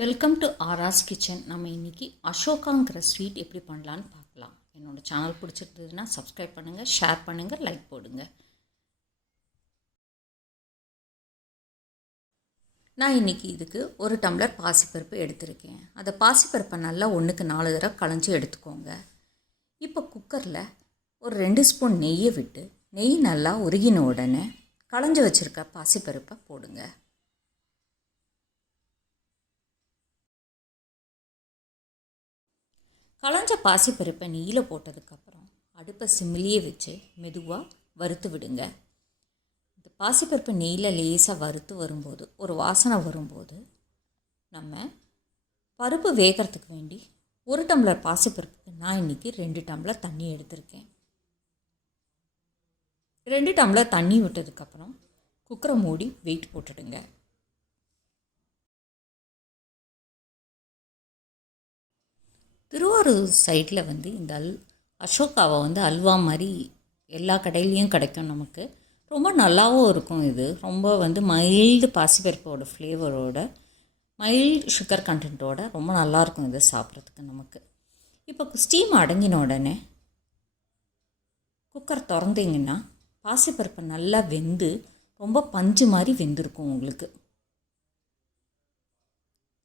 Welcome to ஆராஸ் kitchen. நம்ம இன்றைக்கி அசோகாங்கிற sweet எப்படி பண்ணலான்னு பார்க்கலாம். என்னோடய சேனல் பிடிச்சிருந்ததுன்னா சப்ஸ்கிரைப் பண்ணுங்கள், ஷேர் பண்ணுங்கள், லைக் போடுங்க. நான் இன்றைக்கி இதுக்கு ஒரு டம்ளர் பாசிப்பருப்பு எடுத்திருக்கேன். அந்த பாசிப்பருப்பை நல்லா 1க்கு 4 தடவை களைஞ்சி எடுத்துக்கோங்க. இப்போ குக்கரில் ஒரு 2 ஸ்பூன் நெய்யை விட்டு நெய் நல்லா உருகின உடனே களைஞ்சி வச்சுருக்க பாசிப்பருப்பை போடுங்க. களைஞ்ச பாசிப்பருப்பை நெய்யில் போட்டதுக்கப்புறம் அடுப்பை சிம்மிலேயே வச்சு மெதுவாக வறுத்து விடுங்க. இந்த பாசிப்பருப்பு நெய்யில் லேசாக வறுத்து வரும்போது ஒரு வாசனை வரும்போது நம்ம பருப்பு வேகிறதுக்கு வேண்டி 1 டம்ளர் பாசிப்பருப்புக்கு நான் இன்றைக்கி 2 டம்ளர் தண்ணி எடுத்திருக்கேன். 2 டம்ளர் தண்ணி விட்டதுக்கப்புறம் குக்கரை மூடி வெயிட் போட்டுடுங்க. திருவாரூர் சைடில் இந்த அசோகாவை அல்வா மாதிரி எல்லா கடையிலையும் கிடைக்கும். நமக்கு ரொம்ப நல்லாவும் இருக்கும். இது ரொம்ப மைல்டு பாசிப்பருப்போட ஃப்ளேவரோட மைல்டு சுகர் கண்டென்ட்டோட ரொம்ப நல்லாயிருக்கும் இது சாப்பிட்றதுக்கு நமக்கு. இப்போ ஸ்டீம் அடங்கின உடனே குக்கர் திறந்தீங்கன்னா பாசிப்பருப்பு நல்லா வெந்து ரொம்ப பஞ்சு மாதிரி வெந்திருக்கும். உங்களுக்கு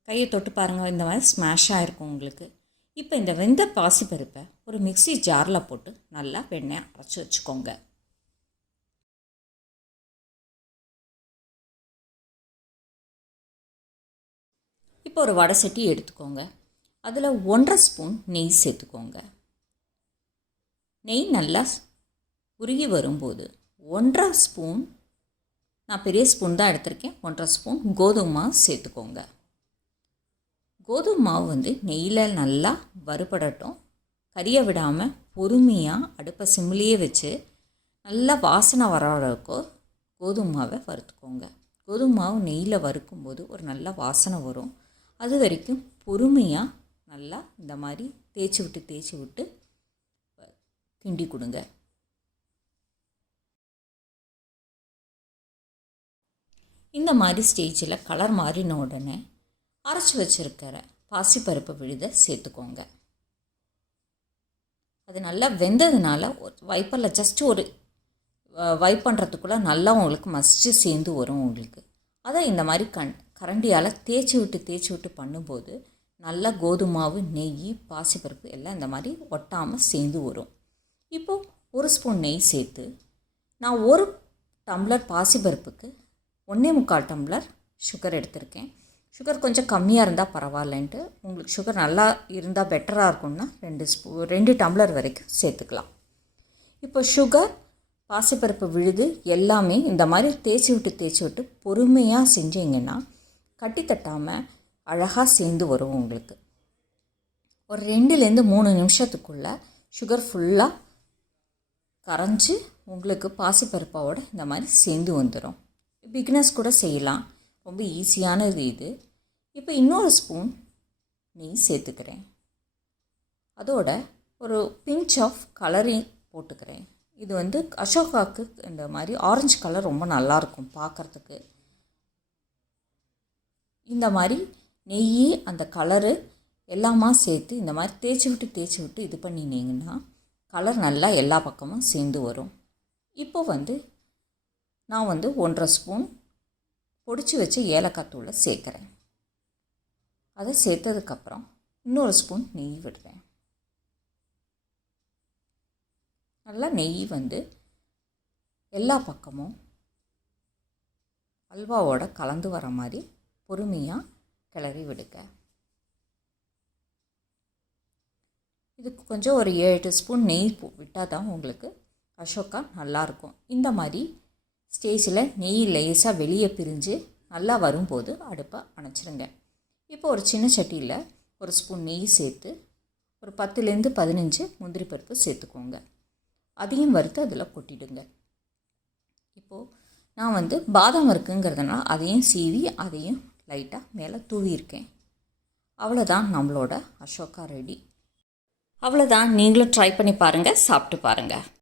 கையை தொட்டு பாருங்கள், இந்த மாதிரி ஸ்மாஷ் ஆகிருக்கும் உங்களுக்கு. இப்போ இந்த வெந்த பாசிப்பருப்பை ஒரு மிக்ஸி ஜாரில் போட்டு நல்லா வெண்ணெய் அரைச்சி வச்சுக்கோங்க. இப்போ ஒரு வடை சட்டி எடுத்துக்கோங்க. அதில் 1.5 ஸ்பூன் நெய் சேர்த்துக்கோங்க. நெய் நல்லா உருகி வரும்போது 1.5 ஸ்பூன், நான் பெரிய ஸ்பூன் தான் எடுத்திருக்கேன், 1.5 ஸ்பூன் கோதுமை மாவு சேர்த்துக்கோங்க. கோதுமை மாவு நெய்யில் நல்லா வறுபடட்டும். கறியை விடாமல் பொறுமையாக அடுப்பை சிம்மிலேயே வச்சு நல்லா வாசனை வர அளவுக்கு கோதுமை மாவை வறுத்துக்கோங்க. கோதுமை மாவு நெய்யில் வறுக்கும்போது ஒரு நல்ல வாசனை வரும். அது வரைக்கும் பொறுமையாக நல்லா இந்த மாதிரி தேய்ச்சி விட்டு கிண்டி கொடுங்க. இந்த மாதிரி ஸ்டேஜில் கலர் மாறின உடனே அரைச்சி வச்சுருக்கிற பாசிப்பருப்பு விழுதை சேர்த்துக்கோங்க. அது நல்லா வெந்ததுனால வைப்பரில் ஜஸ்ட்டு ஒரு வைப் பண்ணுறதுக்குள்ளே நல்லா உங்களுக்கு மசிச்சு சேர்ந்து வரும் உங்களுக்கு. அதை இந்த மாதிரி கரண்டியால் தேய்ச்சி விட்டு பண்ணும்போது நல்லா கோதுமாவு, நெய், பாசிப்பருப்பு எல்லாம் இந்த மாதிரி ஒட்டாமல் சேர்ந்து வரும். இப்போது 1 ஸ்பூன் நெய் சேர்த்து நான் 1 டம்ளர் பாசிப்பருப்புக்கு 1.25 டம்ளர் சுகர் எடுத்திருக்கேன். சுகர் கொஞ்சம் கம்மியாக இருந்தால் பரவாயில்லன்ட்டு, உங்களுக்கு சுகர் நல்லா இருந்தால் பெட்டராக இருக்கும்னா 2 டம்ளர் வரைக்கும் சேர்த்துக்கலாம். இப்போ சுகர், பாசிப்பருப்பு விழுது எல்லாமே இந்த மாதிரி தேய்ச்சி விட்டு பொறுமையாக செஞ்சிங்கன்னா கட்டி தட்டாமல் அழகாக சேர்ந்து வரும் உங்களுக்கு. ஒரு 2லேருந்து 3 நிமிஷத்துக்குள்ளே சுகர் ஃபுல்லாக கரைஞ்சி உங்களுக்கு பாசிப்பருப்போட இந்த மாதிரி சேர்ந்து வந்துடும். பிகினர்ஸ் கூட செய்யலாம், ரொம்ப ஈஸியானது இது. இப்போ இன்னொரு ஸ்பூன் நெய் சேர்த்துக்கிறேன். அதோட ஒரு பிஞ்ச் ஆஃப் கலரிங் போட்டுக்கிறேன். இது அசோகாவுக்கு இந்த மாதிரி ஆரஞ்சு கலர் ரொம்ப நல்லாயிருக்கும் பார்க்குறதுக்கு. இந்த மாதிரி நெய், அந்த கலரு எல்லாமா சேர்த்து இந்த மாதிரி தேய்ச்சி விட்டு இது பண்ணினீங்கன்னா கலர் நல்லா எல்லா பக்கமும் சேர்ந்து வரும். இப்போ நான் 1.5 ஸ்பூன் பொடிச்சு வச்சு ஏலக்காய் தூளை சேர்க்குறேன். அதை சேர்த்ததுக்கப்புறம் இன்னொரு ஸ்பூன் நெய் விடுறேன். நல்லா நெய் எல்லா பக்கமும் அல்வாவோட கலந்து வர மாதிரி பொறுமையாக கிளறி விடுங்க. இதுக்கு கொஞ்சம் ஒரு 7 ஸ்பூன் நெய் விட்டால் தான் உங்களுக்கு அசோகா நல்லாயிருக்கும். இந்த மாதிரி ஸ்டேஜில் நெய் லேசாக வெளியே பிரிஞ்சு நல்லா வரும்போது அடுப்பை அணைச்சிடுங்க. இப்போ ஒரு சின்ன சட்டியில் 1 ஸ்பூன் நெய் சேர்த்து ஒரு 10லேருந்து 15 முந்திரி பருப்பு சேர்த்துக்கோங்க. அதையும் வறுத்து அதில் கொட்டிடுங்க. இப்போது நான் பாதாம் இருக்குங்கிறதுனால அதையும் சீவி அதையும் லைட்டாக மேலே தூவியிருக்கேன். அவ்வளோதான், நம்மளோட அசோகா ரெடி. அவ்வளோதான், நீங்களும் ட்ரை பண்ணி பாருங்கள், சாப்பிட்டு பாருங்கள்.